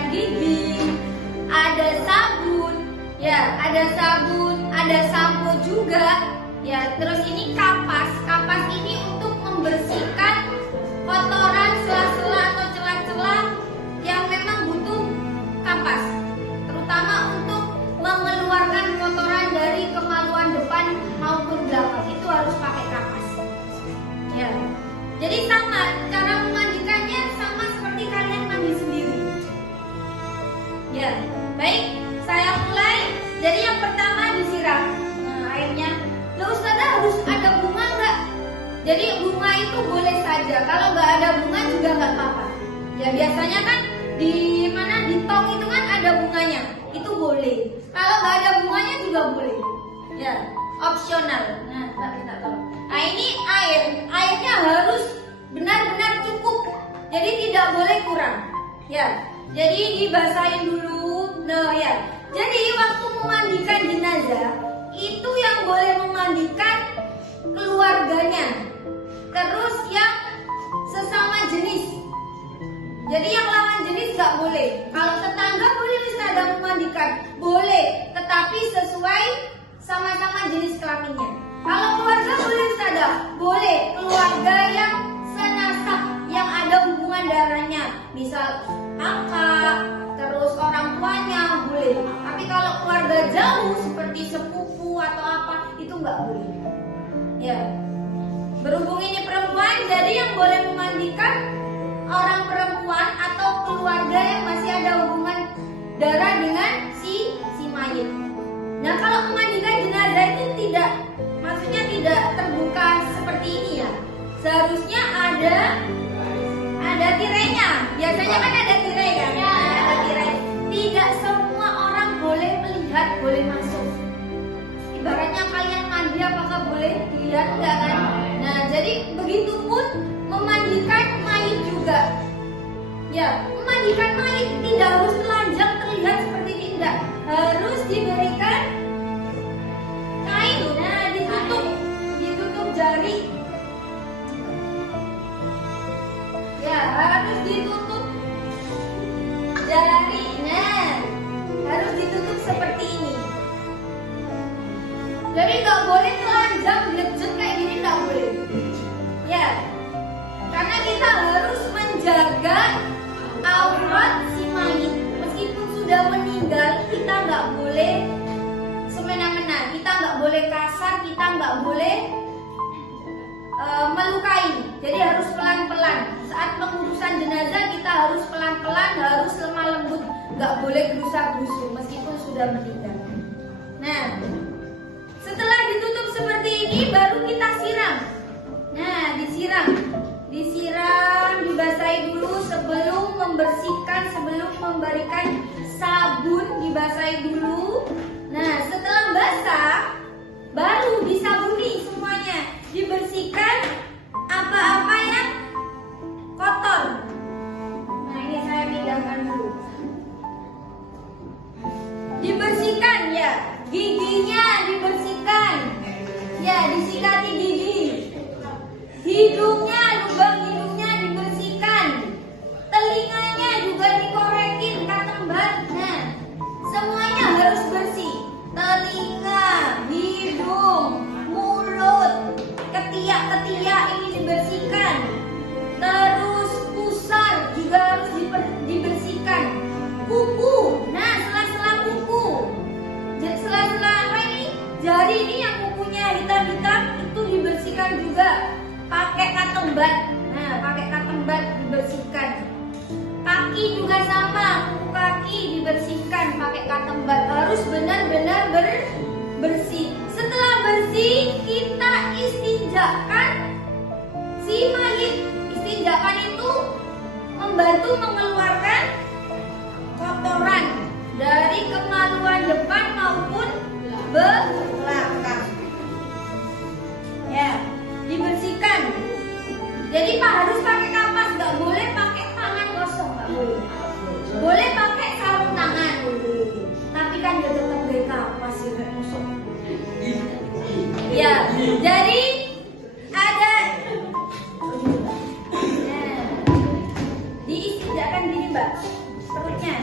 membersihkan gigi, ada sabun, ya, ada sampo juga, ya. Terus ini kapas ini untuk membersihkan kotoran sela-sela atau celah-celah yang memang butuh kapas, terutama untuk mengeluarkan kotoran dari kemaluan depan maupun belakang, itu harus pakai kapas, ya. Jadi sama cara memandikannya sama seperti kalian mandi sendiri, ya. Baik, saya mulai. Jadi yang pertama disiram. Nah, airnya, loh Ustazah, harus ada bunga nggak? Jadi bunga itu boleh saja. Kalau nggak ada bunga juga nggak apa-apa. Ya biasanya kan di mana, di tong itu kan ada bunganya, itu boleh. Kalau nggak ada bunganya juga boleh. Ya, opsional. Nah, kita tahu. Nah ini airnya harus benar-benar cukup. Jadi tidak boleh kurang. Ya, jadi dibasahin dulu. Nah ya. Jadi waktu memandikan jenazah itu yang boleh memandikan keluarganya, terus yang sesama jenis. Jadi yang lawan jenis nggak boleh. Kalau tetangga boleh Ustazah memandikan, boleh, tetapi sesuai sama-sama jenis kelaminnya. Kalau keluarga boleh Ustazah, boleh keluarga yang senasab, yang ada hubungan darahnya, misal kakak, terus orang tuanya boleh. Tapi kalau keluarga jauh seperti sepupu atau apa, itu nggak boleh. Ya, berhubung ini perempuan, jadi yang boleh memandikan orang perempuan atau keluarga yang masih ada hubungan darah dengan si mayit. Nah, kalau memandikan jenazah itu maksudnya tidak terbuka seperti ini ya. Seharusnya ada tirainya. Biasanya kan ada tirai kan? Ya, ada tirai. Tidak semua orang boleh melihat, boleh masuk. Ibaratnya kalian mandi, apakah boleh dilihat? Enggak kan? Nah, jadi begitupun memandikan mayit juga. Ya, memandikan mayit tidak harus telanjang terlihat seperti ini, enggak. Harus diberikan kain, nah ditutup jari. Ya, harus ditutup jari. Nah, harus ditutup seperti ini. Jadi nggak boleh telanjang legit kayak gini, nggak boleh. Ya, karena kita harus menjaga aurat si mayit. Meskipun sudah meninggal, kita nggak boleh semena-mena. Kita nggak boleh kasar, kita nggak boleh melukai. Jadi harus pelan-pelan. Saat pengurusan jenazah kita harus pelan-pelan, harus lemah lembut, nggak boleh gerusa-gerusu meskipun sudah meninggal. Nah, setelah ditutup seperti ini, baru kita siram. Nah, disiram, dibasahi dulu sebelum membersihkan, sebelum memberikan sabun, dibasahi dulu. Nah, setelah basah, baru disabuni semuanya, dibersihkan apa-apa yang kotor. Nah, ini saya pindahkan dulu. Dibersihkan ya, giginya dibersihkan. Ya, disikati gigi. Hidungnya, lubang hidungnya dibersihkan. Telinganya juga dikorekin, katembat. Nah, semuanya harus bersih. Telinga, hidung, mulut, ketiak ini dibersihkan. Terus pusar juga harus dibersihkan. Kuku, nah sela-sela kuku, sela-sela apa ini? Jari ini yang kukunya hitam-hitam itu dibersihkan juga pakai katembat. Nah, pakai katembat dibersihkan. Kaki juga sama, kuku kaki dibersihkan pakai katembat. Harus benar-benar bersih. Setelah bersih, kita istinjakan si mayit. Istinjakan itu membantu mengeluarkan kotoran dari kemaluan depan maupun belakang. Ya, dibersihkan. Jadi Pak harus pakai kapas, nggak boleh pakai tangan kosong, nggak boleh. Boleh pakai sarung tangan, tapi kan dia tetap pakai kapas sih, kosong. Ya, jadi ada diistinjakan gini Mbak, perutnya.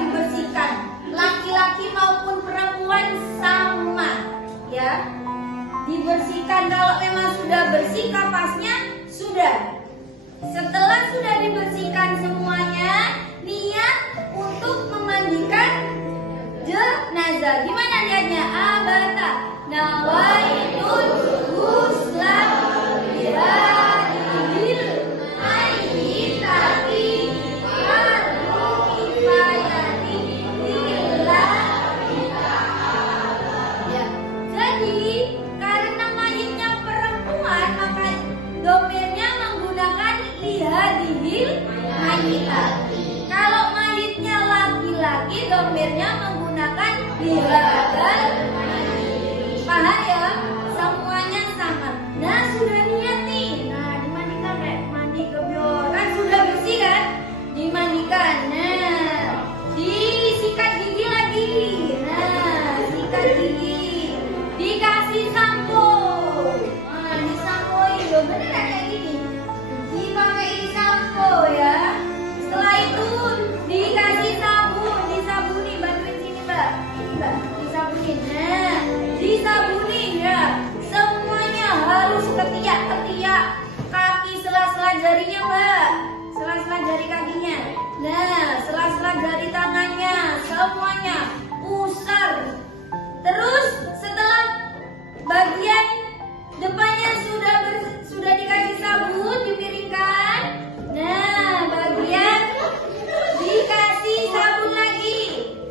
dibersihkan, laki-laki maupun perempuan sama, ya. Dibersihkan, kalau memang sudah bersih kapasnya, sudah. Setelah sudah dibersihkan semuanya, niat untuk memandikan jenazah. Gimana niatnya? Abata nawaitul ghusla bihadhil mayyitati fardu kifayati lillahi ta'ala. Ya. Jadi karena mayitnya perempuan, maka domirnya menggunakan lihadihil mayyitati. Kalau mayitnya laki-laki, domirnya menggunakan lihadal mayyit. Paham ya? Semuanya sama. Nah, sudah niat nih. Nah, dimandikan kayak mandi kebior. Kan sudah bersih kan? Dimandikan. Nah, disikat gigi lagi. Nah, sikat gigi. Dikasih sampo. Nah, disampoin. Loh, bener gak kayak gini? Dipakai sampo ya. Setelah itu dikasih sabun, disabuni, bantuin sini Mbak. Ini Mbak, disabunin. Nah, disabunin ya. Semuanya harus ketiak-ketiak kaki, sela-sela jarinya Mbak. Sela-sela jari kakinya. Nah, sela-sela jari tangannya, semuanya usar. Terus setelah bagian depannya sudah dikasih sabun, dimiringkan. Nah, bagian dikasih sabun lagi,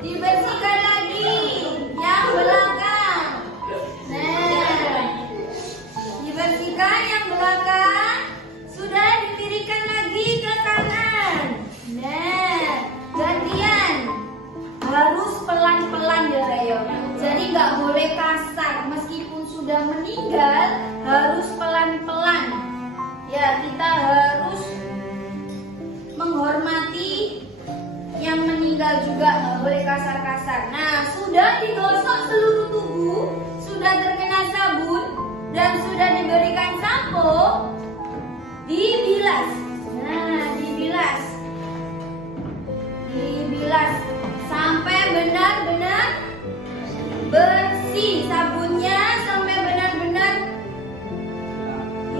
dibersihkan lagi. Yang belakang. Nah, dibersihkan yang belakang, sudah dimiringkan lagi ke kanan. Nah, gantian. Harus pelan-pelan ya Rayo. Jadi nggak boleh kasar, meskipun sudah meninggal harus pelan-pelan. Ya, kita harus menghormati yang meninggal juga, nggak boleh kasar-kasar. Nah, sudah digosok seluruh tubuh, sudah terkena sabun dan sudah diberikan sampo, dibilas. Nah, dibilas sampai benar-benar bersih sabunnya, sampai benar-benar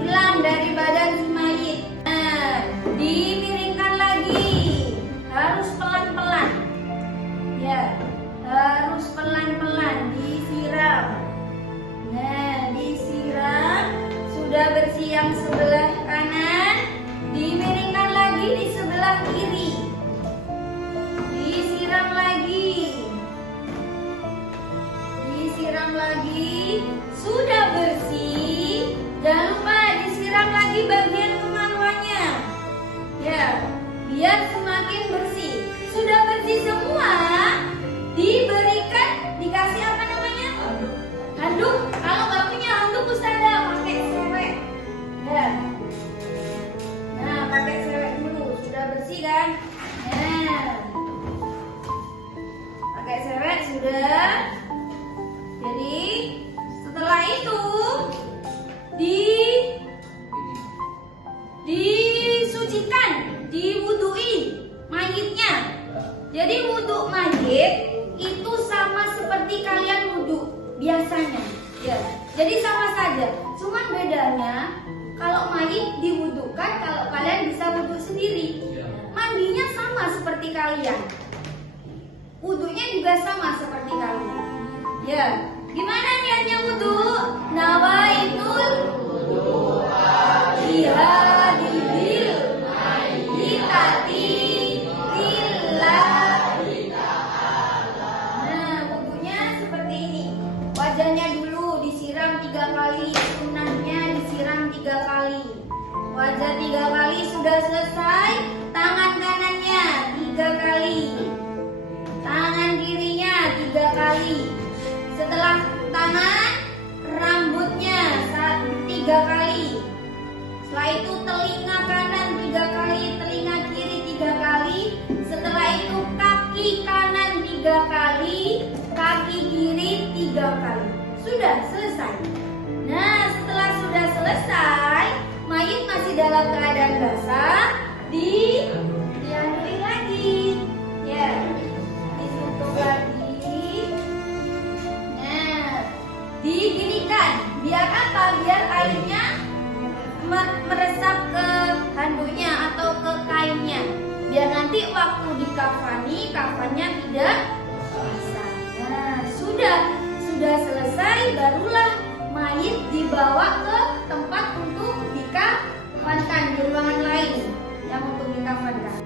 hilang dari badan si mayit. Nah, dimiringkan lagi, harus pelan-pelan. Ya, harus pelan-pelan, disiram. Nah, disiram, sudah bersih yang sebelah kanan, dimiringkan lagi di sebelah kiri. Disiram lagi, sudah bersih. Jangan lupa disiram lagi bagian kemaluannya, ya, biar semakin bersih. Sudah bersih semua, dikasih apa namanya? Handuk. Kalau nggak punya handuk, Ustazah pakai sewek. Ya. Nah, pakai sewek dulu. Sudah bersih kan? Nah, pakai sewek sudah. Jadi setelah itu disucikan, diwudui mayitnya. Jadi wudhu mayit itu sama seperti kalian wudhu biasanya, ya. Jadi sama saja. Cuman bedanya kalau mayit diwudhukan, kalau kalian bisa wudhu sendiri. Mandinya sama seperti kalian. Wudhunya juga sama seperti kalian. Ya, gimana niatnya wudhu? Nawaitul bihadhil mayyitati lillahi ta'ala. Nah, wudhunya seperti ini. Wajahnya dulu disiram 3 kali, sunnahnya disiram 3 kali. Wajah 3 kali sudah selesai. Tangan kanannya 3 kali. Tangan kirinya 3 kali. Setelah tangan, rambutnya 3 kali. Setelah itu telinga kanan 3 kali, telinga kiri 3 kali. Setelah itu kaki kanan 3 kali, kaki kiri 3 kali. Sudah selesai. Nah, setelah sudah selesai, mayit masih dalam keadaan basah, diandui lagi. Ya. waktu dikafani, kafannya tidak bisa. Nah, sudah selesai, barulah mayit dibawa ke tempat untuk dikafankan di ruangan lain yang untuk dikafankan.